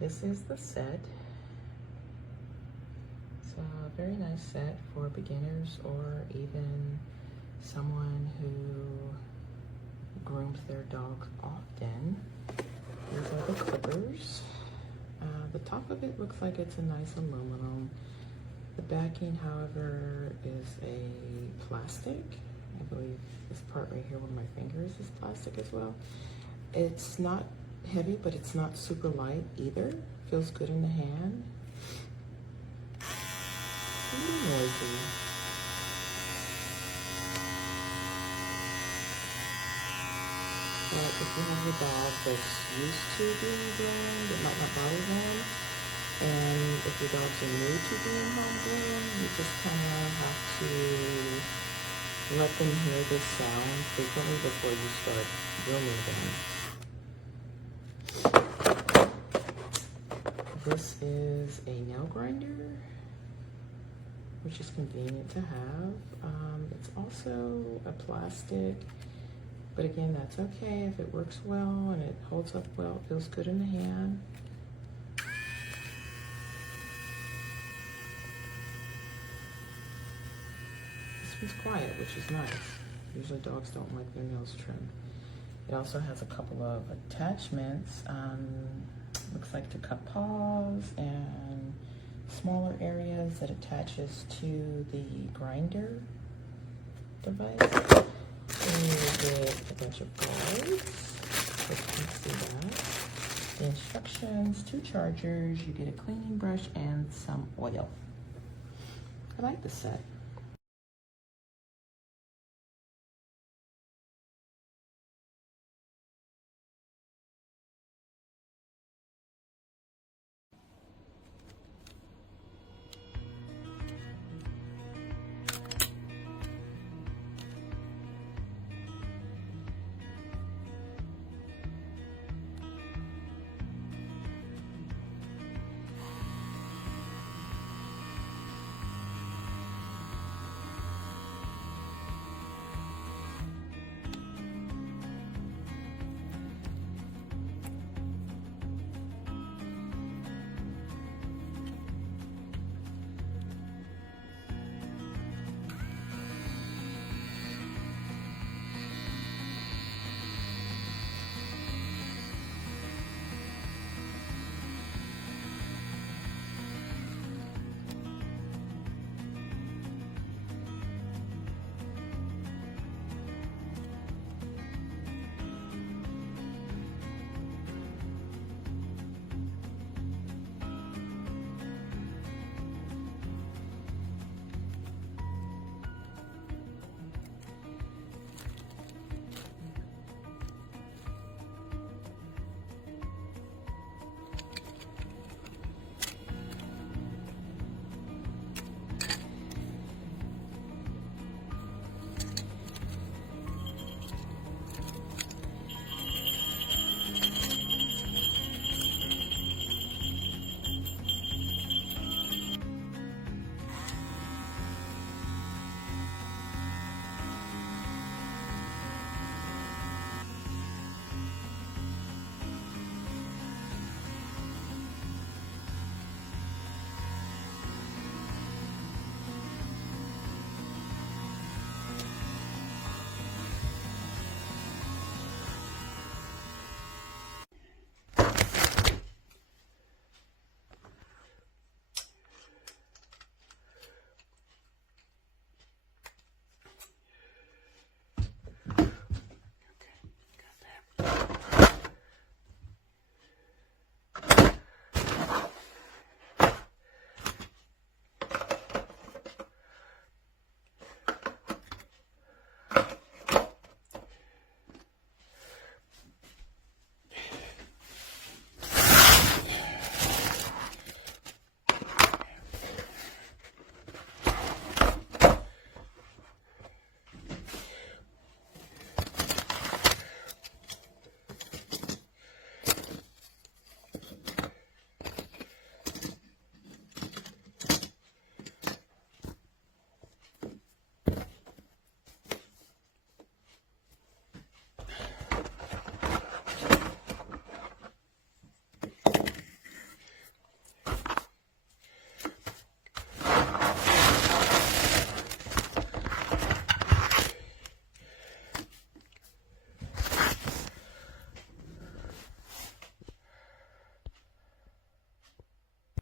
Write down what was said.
this is the set. It's a very nice set for beginners or even someone who grooms their dogs often. These are the clippers. The top of it looks like it's a nice aluminum. The backing, however, is a plastic. I believe this part right here with my fingers is plastic as well. It's not heavy, but it's not super light either. Feels good in the hand. A little noisy. But if you have a dog that's used to being groomed, it might not bother them. And if your dogs are new to being home groomed, you just kind of have to let them hear this sound frequently before you start grooming them. This is a nail grinder, which is convenient to have. It's also a plastic, but again, that's okay if it works well and it holds up well, it feels good in the hand. This one's quiet, which is nice. Usually dogs don't like their nails trimmed. It also has a couple of attachments, looks like to cut paws and smaller areas that attaches to the grinder device. And you get a bunch of guards, so you can see that. The instructions, 2 chargers, you get a cleaning brush and some oil. I like the set.